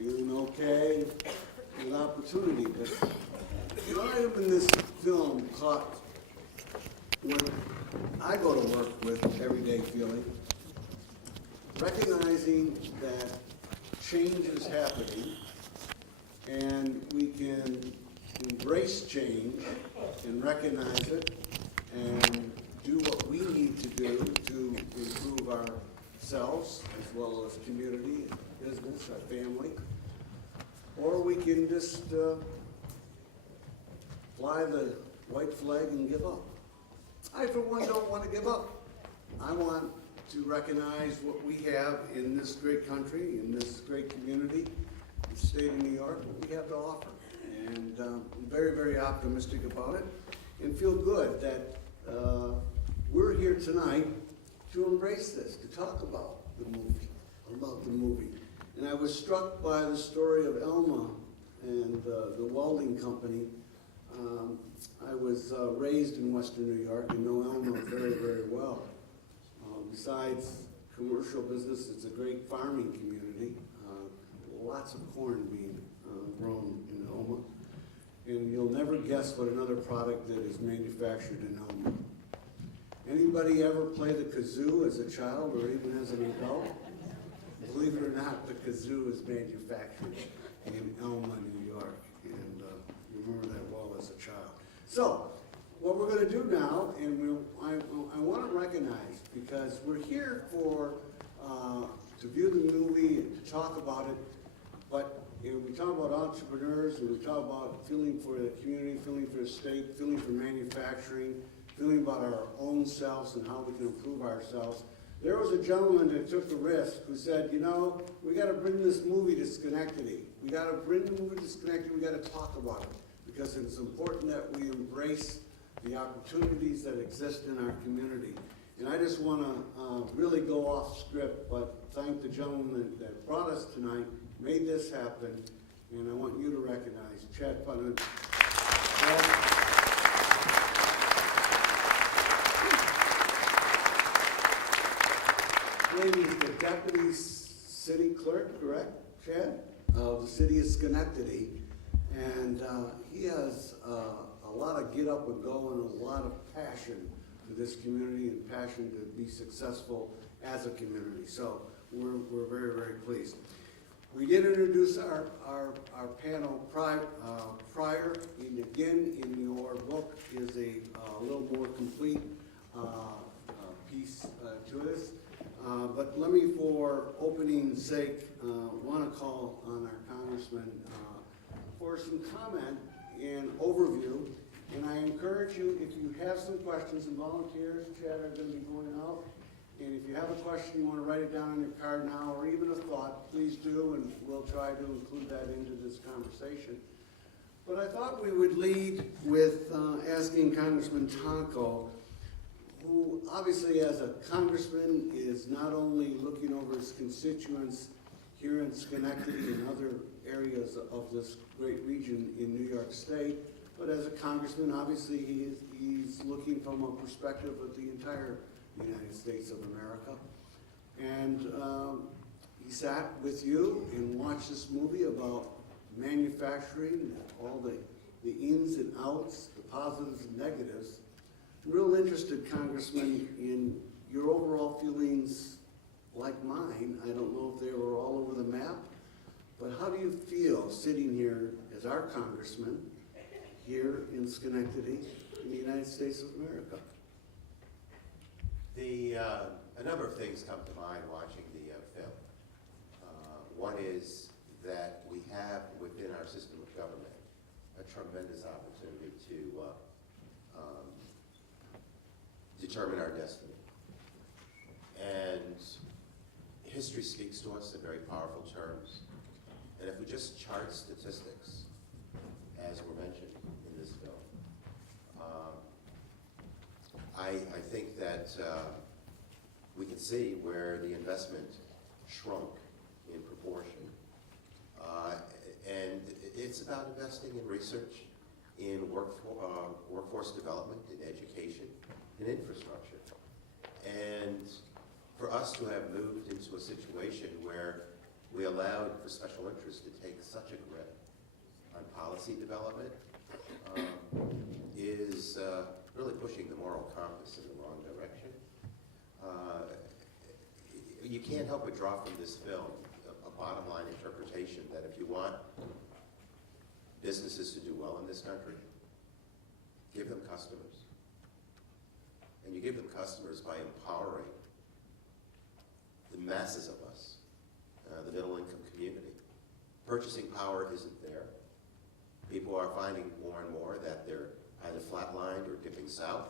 feeling okay, with opportunity. But the item in this film caught what I go to work with everyday feeling, recognizing that change is happening and we can embrace change and recognize it and do what we need to do to improve ourselves as well as community, business, our family. Or we can just fly the white flag and give up. I, for one, don't want to give up. I want to recognize what we have in this great country, in this great community, the state of New York, what we have to offer. And I'm very, very optimistic about it and feel good that we're here tonight to embrace this, to talk about the movie. And I was struck by the story of Elma and the welding company. I was raised in Western New York and know Elma very, very well. Besides commercial business, it's a great farming community. Lots of corn being grown in Elma. And you'll never guess what another product that is manufactured in Elma. Anybody ever play the kazoo as a child or even as an adult? Believe it or not, the kazoo is manufactured in Elma, New York. And you remember that well as a child. So, what we're going to do now, and I want to recognize, because we're here for to view the movie and to talk about it, but we talk about entrepreneurs, and we talk about feeling for the community, feeling for the state, feeling for manufacturing, feeling about our own selves and how we can improve ourselves. There was a gentleman that took the risk who said, you know, we got to bring this movie to Schenectady. We got to bring the movie to Schenectady. We got to talk about it because it's important that we embrace the opportunities that exist in our community. And I just want to really go off script, but thank the gentleman that brought us tonight, made this happen, and I want you to recognize Chad Putnam. He's the deputy city clerk, correct, Chad? Of the city of Schenectady. And he has a lot of get up and go and a lot of passion for this community and passion to be successful as a community. So we're very, very pleased. We did introduce our panel prior, and again, in your book is a little more complete piece to this. But let me, for opening's sake, want to call on our congressman for some comment and overview. And I encourage you, if you have some questions, and volunteers, Chad, are going to be going out. And if you have a question, you want to write it down on your card now, or even a thought, please do, and we'll try to include that into this conversation. But I thought we would lead with asking Congressman Tonko, who obviously as a congressman is not only looking over his constituents here in Schenectady and other areas of this great region in New York State, but as a congressman, obviously he's looking from a perspective of the entire United States of America. And he sat with you and watched this movie about manufacturing, all the ins and outs, the positives and negatives. I'm real interested, Congressman, in your overall feelings like mine. I don't know if they were all over the map, but how do you feel sitting here as our congressman here in Schenectady in the United States of America? A number of things come to mind watching the film. One is that we have within our system of government a tremendous opportunity to determine our destiny. And history speaks to us in very powerful terms. And if we just chart statistics, as were mentioned in this film, I think that we can see where the investment shrunk in proportion. And it's about investing in research, in workforce development, in education, in infrastructure. And for us to have moved into a situation where we allowed for special interests to take such a grip on policy development is really pushing the moral compass in the wrong direction. You can't help but draw from this film a bottom line interpretation that if you want businesses to do well in this country, give them customers. And you give them customers by empowering the masses of us, the middle income community. Purchasing power isn't there. People are finding more and more that they're either flatlined or dipping south,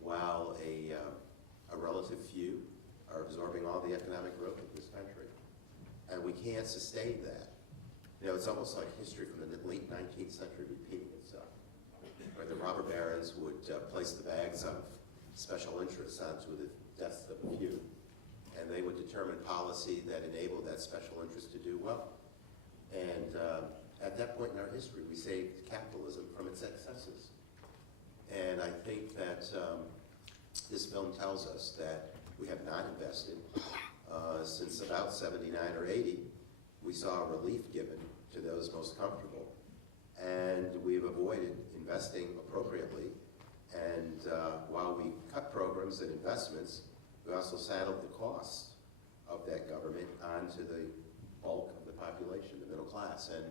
while a relative few are absorbing all the economic growth of this country. And we can't sustain that. You know, it's almost like history from the late 19th century repeating itself, where the robber barons would place the bags of special interests onto the desks of a few, and they would determine policy that enabled that special interest to do well. And at that point in our history, we saved capitalism from its excesses. And I think that this film tells us that we have not invested. Since about 79 or 80, we saw relief given to those most comfortable. And we've avoided investing appropriately. And while we cut programs and investments, we also saddled the costs of that government onto the bulk of the population, the middle class. And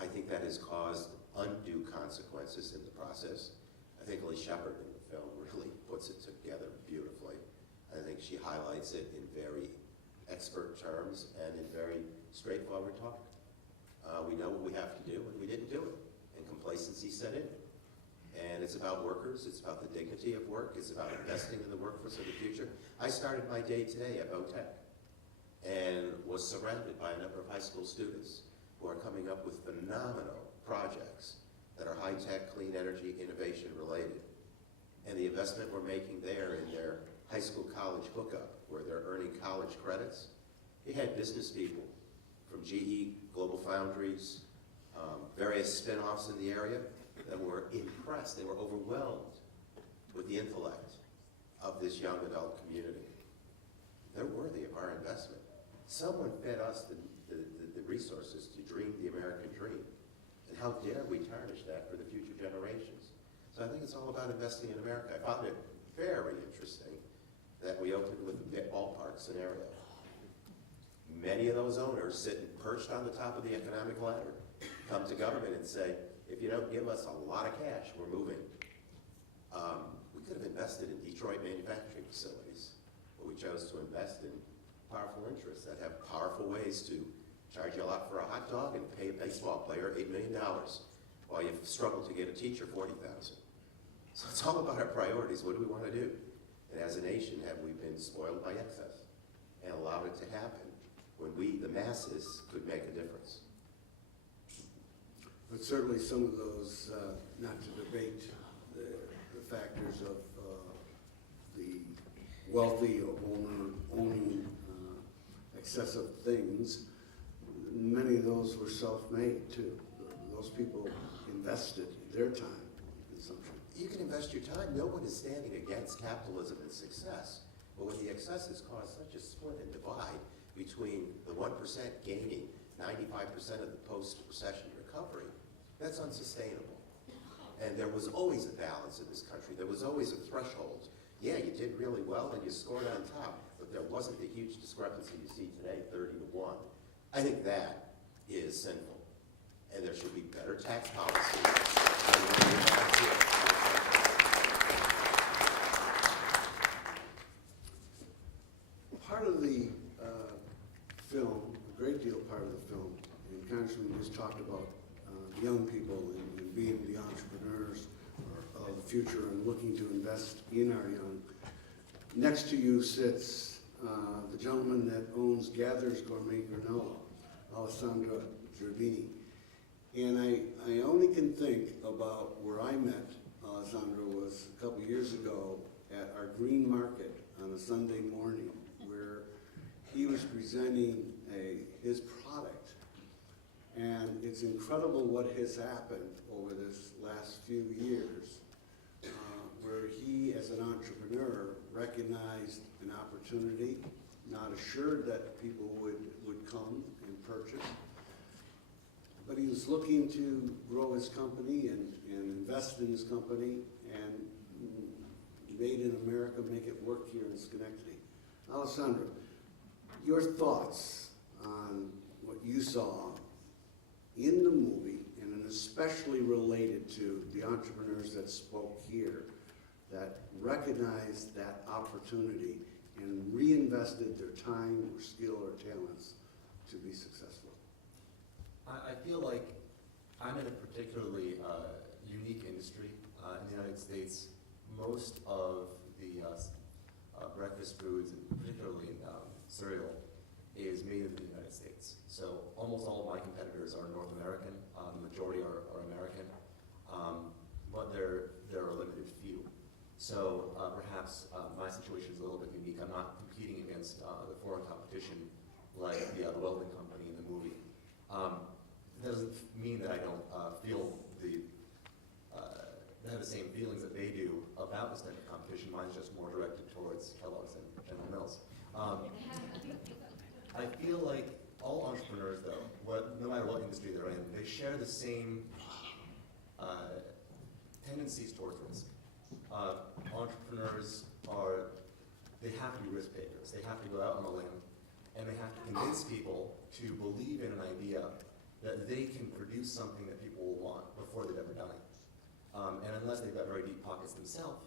I think that has caused undue consequences in the process. I think Lee Shepard in the film really puts it together beautifully. I think she highlights it in very expert terms and in very straightforward talk. We know what we have to do, and we didn't do it. And complacency set in. And it's about workers, it's about the dignity of work, it's about investing in the workforce of the future. I started my day today at OTEC and was surrounded by a number of high school students who are coming up with phenomenal projects that are high-tech, clean energy, innovation related. And the investment we're making there in their high school college hookup, where they're earning college credits, it had business people from GE, Global Foundries, various spin-offs in the area that were impressed. They were overwhelmed with the intellect of this young adult community. They're worthy of our investment. Someone fed us the resources to dream the American dream. And how dare we tarnish that for the future generations? So I think it's all about investing in America. I found it very interesting that we opened with the ballpark scenario. Many of those owners sitting perched on the top of the economic ladder come to government and say, if you don't give us a lot of cash, we're moving. We could have invested in Detroit manufacturing facilities, but we chose to invest in powerful interests that have powerful ways to charge you a lot for a hot dog and pay a baseball player $8 million while you struggle to get a teacher $40,000. So it's all about our priorities. What do we want to do? And as a nation, have we been spoiled by excess and allowed it to happen when we, the masses, could make a difference? But certainly some of those, not to debate the factors of the wealthy owning excessive things, many of those were self-made too. Those people invested their time in consumption. You can invest your time. No one is standing against capitalism and success. But when the excesses cause such a split and divide between the 1% gaining 95% of the post-recession recovery, that's unsustainable. And there was always a balance in this country. There was always a threshold. Yeah, you did really well and you scored on top, but there wasn't the huge discrepancy you see today, 30-1. I think that is sinful. And there should be better tax policy than what we have here. Part of the film, a great deal part of the film, and Congressman just talked about young people and being the entrepreneurs of the future and looking to invest in our young. Next to you sits the gentleman that owns Gather's Gourmet Granola, Alessandro Gervini. And I only can think about where I met Alessandro was a couple years ago at our Green Market on a Sunday morning, where he was presenting his product. And it's incredible what has happened over this last few years, where he, as an entrepreneur, recognized an opportunity, not assured that people would come and purchase. But he was looking to grow his company and invest in his company and made in America, make it work here in Schenectady. Alessandra, your thoughts on what you saw in the movie, and especially related to the entrepreneurs that spoke here, that recognized that opportunity and reinvested their time or skill or talents to be successful? I feel like I'm in a particularly unique industry in the United States. Most of the breakfast foods, and particularly cereal, is made in the United States. So almost all of my competitors are North American. The majority are American, but there are a limited few. So perhaps my situation is a little bit unique. I'm not competing against the foreign competition like the welding company in the movie. It doesn't mean that I don't feel have the same feelings that they do about this type of competition. Mine's just more directed towards Kellogg's and General Mills. I feel like all entrepreneurs, though, no matter what industry they're in, they share the same tendencies towards risk. Entrepreneurs they have to be risk takers. They have to go out on a limb, and they have to convince people to believe in an idea that they can produce something that people will want before they've ever done it. And unless they've got very deep pockets themselves,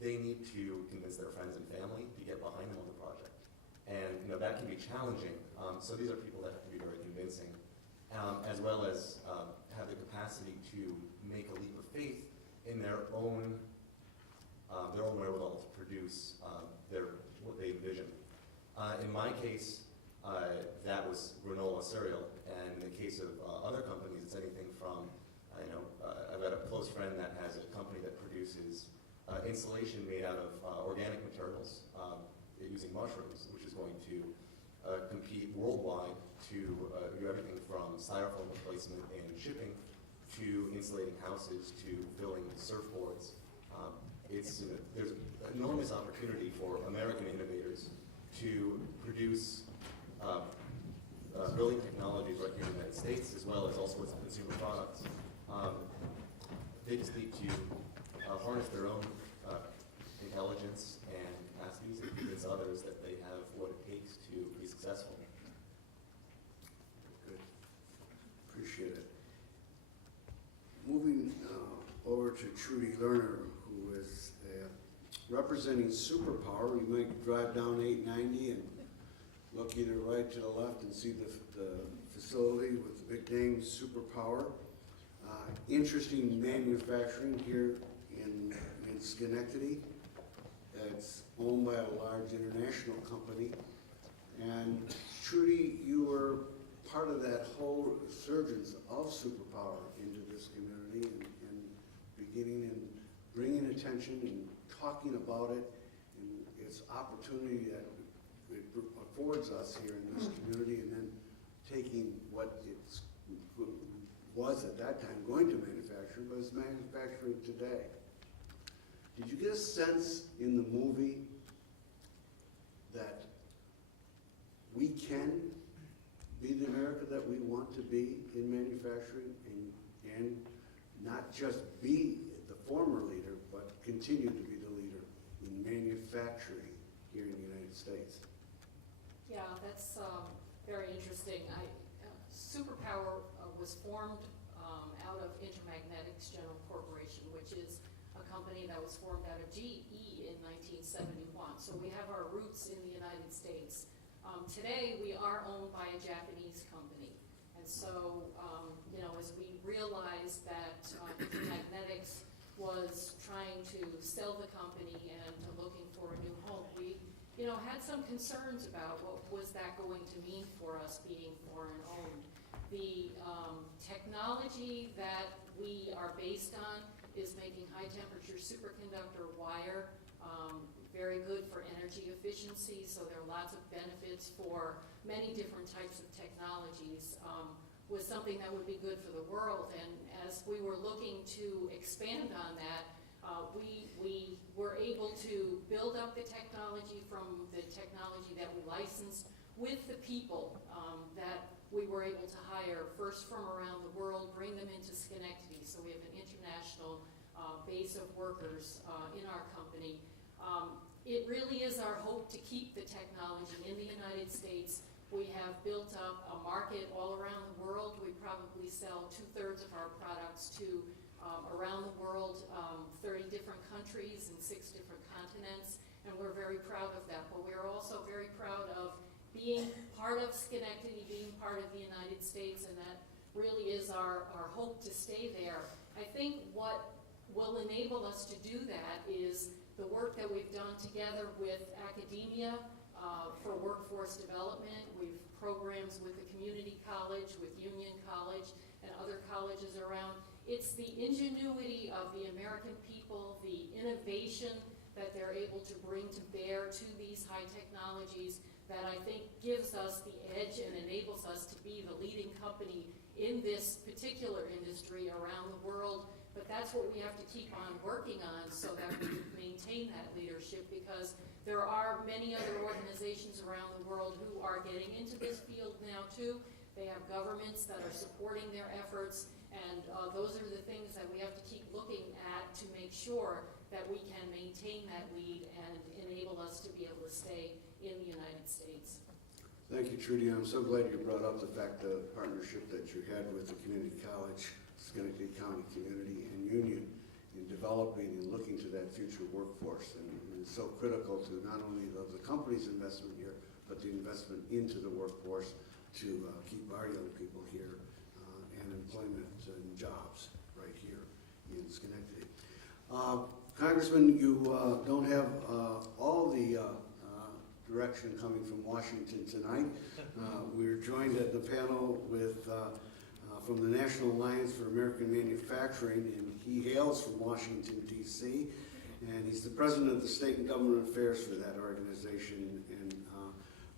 they need to convince their friends and family to get behind them on the project. And that can be challenging. So these are people that have to be very convincing, as well as have the capacity to make a leap of faith in their own wherewithal to produce what they envision. In my case, that was granola cereal, and in the case of other companies, it's anything from, I've got a close friend that has a company that produces insulation made out of organic materials using mushrooms, which is going to compete worldwide to do everything from styrofoam replacement and shipping to insulating houses to filling surfboards. There's enormous opportunity for American innovators to produce brilliant technologies right here in the United States, as well as all sorts of consumer products. They just need to harness their own intelligence and capacities and convince others that they have what it takes to be successful. Good. Appreciate it. Moving over to Trudy Lerner, who is representing Superpower. You might drive down 890 and look either right to the left and see the facility with the big name Superpower. Interesting manufacturing here in Schenectady. It's owned by a large international company. And Trudy, you were part of that whole resurgence of Superpower into this community and beginning and bringing attention and talking about it and its opportunity that it affords us here in this community, and then taking what it was at that time going to manufacture, but is manufacturing today. Did you get a sense in the movie that we can be the America that we want to be in manufacturing, and not just be the former leader, but continue to be the leader in manufacturing here in the United States? Yeah, that's very interesting. Superpower was formed out of Intermagnetics General Corporation, which is a company that was formed out of GE in 1971. So we have our roots in the United States. Today, we are owned by a Japanese company. And so, as we realized that Intermagnetics was trying to sell the company and looking for a new home, we had some concerns about what was that going to mean for us being foreign owned. The technology that we are based on is making high temperature superconductor wire, very good for energy efficiency, so there are lots of benefits for many different types of technologies, was something that would be good for the world. And as we were looking to expand on that, we were able to build up the technology from the technology that we licensed with the people that we were able to hire first from around the world, bring them into Schenectady. So we have an international base of workers in our company. It really is our hope to keep the technology in the United States. We have built up a market all around the world. We probably sell 2/3 of our products to around the world, 30 different countries and 6 different continents, and we're very proud of that. But we're also very proud of being part of Schenectady, being part of the United States, and that really is our hope to stay there. I think what will enable us to do that is the work that we've done together with academia for workforce development. We've programs with the community college, with Union College, and other colleges around. It's the ingenuity of the American people, the innovation that they're able to bring to bear to these high technologies that I think gives us the edge and enables us to be the leading company in this particular industry around the world. But that's what we have to keep on working on so that we maintain that leadership, because there are many other organizations around the world who are getting into this field now too. They have governments that are supporting their efforts, and those are the things that we have to keep looking at to make sure that we can maintain that lead and enable us to be able to stay in the United States. Thank you, Trudy. I'm so glad you brought up the fact the partnership that you had with the community college, Schenectady County Community, and Union in developing and looking to that future workforce. And it's so critical to not only the company's investment here, but the investment into the workforce to keep our young people here and employment and jobs right here in Schenectady. Congressman, you don't have all the direction coming from Washington tonight. We're joined at the panel with from the National Alliance for American Manufacturing, and he hails from Washington, D.C., and he's the president of the State and Government Affairs for that organization. And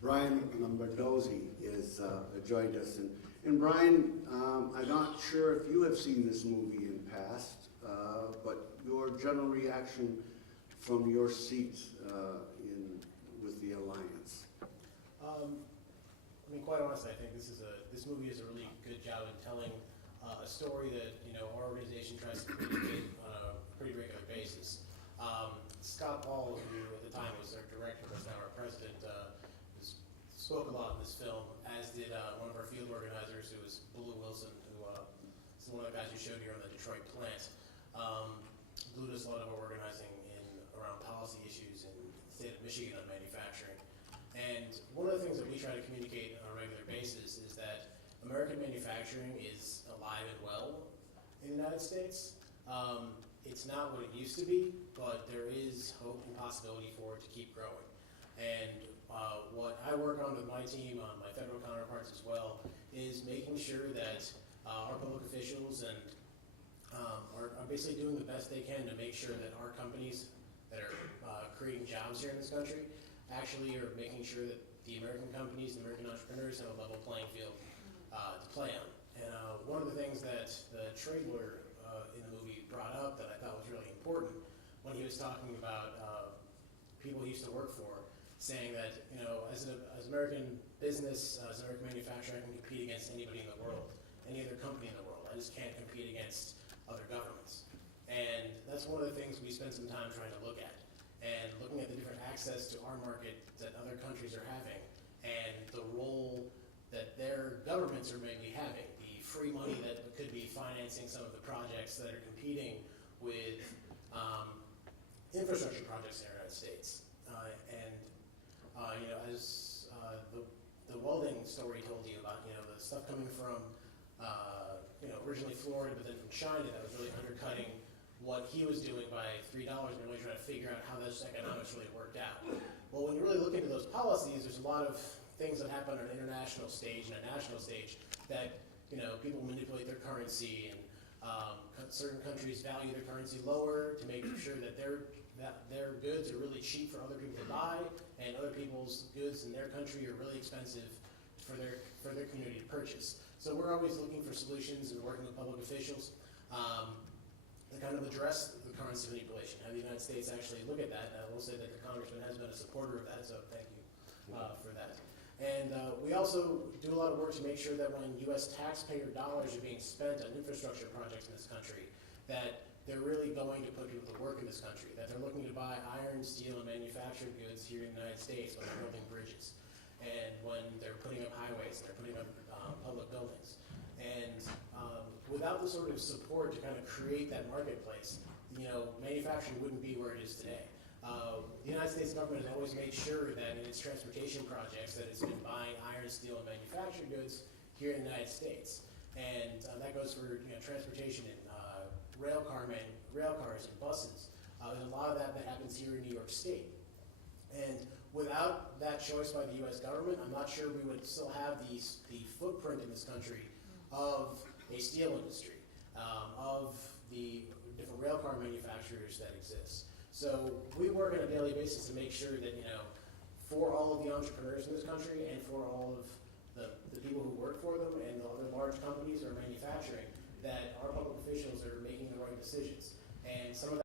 Brian Lombardozzi is joined us. And Brian, I'm not sure if you have seen this movie in past, but your general reaction from your seat with the Alliance. I mean, quite honestly, I think this movie is a really good job in telling a story that our organization tries to communicate on a pretty regular basis. Scott Paul, who at the time was our director, was now our president, spoke a lot in this film, as did one of our field organizers, who was Blue Wilson, who is one of the guys you showed here on the Detroit plant. Blue does a lot of our organizing around policy issues in the state of Michigan on manufacturing. And one of the things that we try to communicate on a regular basis is that American manufacturing is alive and well in the United States. It's not what it used to be, but there is hope and possibility for it to keep growing. And what I work on with my team, on my federal counterparts as well, is making sure that our public officials and are basically doing the best they can to make sure that our companies that are creating jobs here in this country actually are making sure that the American companies, the American entrepreneurs have a level playing field to play on. And one of the things that the trade lawyer in the movie brought up that I thought was really important when he was talking about people he used to work for, saying that, as American business, as American manufacturer, I can compete against anybody in the world, any other company in the world. I just can't compete against other governments. And that's one of the things we spend some time trying to look at. And looking at the different access to our market that other countries are having, and the role that their governments are maybe having, the free money that could be financing some of the projects that are competing with infrastructure projects in the United States. As the welding story told you about, the stuff coming from, originally Florida, but then from China, that was really undercutting what he was doing by $3 and really trying to figure out how those economics really worked out. Well, when you really look into those policies, there's a lot of things that happen on an international stage and a national stage that, people manipulate their currency, and certain countries value their currency lower to make sure that their goods are really cheap for other people to buy, and other people's goods in their country are really expensive for their community to purchase. So we're always looking for solutions and working with public officials to kind of address the currency manipulation, have the United States actually look at that. And I will say that the Congressman has been a supporter of that, so thank you for that. And we also do a lot of work to make sure that when U.S. taxpayer dollars are being spent on infrastructure projects in this country, that they're really going to put people to work in this country, that they're looking to buy iron, steel, and manufactured goods here in the United States when they're building bridges, and when they're putting up highways, and they're putting up public buildings. And without the sort of support to kind of create that marketplace, manufacturing wouldn't be where it is today. The United States government has always made sure that in its transportation projects that it's been buying iron, steel, and manufactured goods here in the United States. And that goes for transportation in rail cars and buses. There's a lot of that happens here in New York State. And without that choice by the U.S. government, I'm not sure we would still have the footprint in this country of a steel industry, of the different rail car manufacturers that exist. So we work on a daily basis to make sure that, for all of the entrepreneurs in this country and for all of the people who work for them and the other large companies that are manufacturing, that our public officials are making the right decisions. And some of that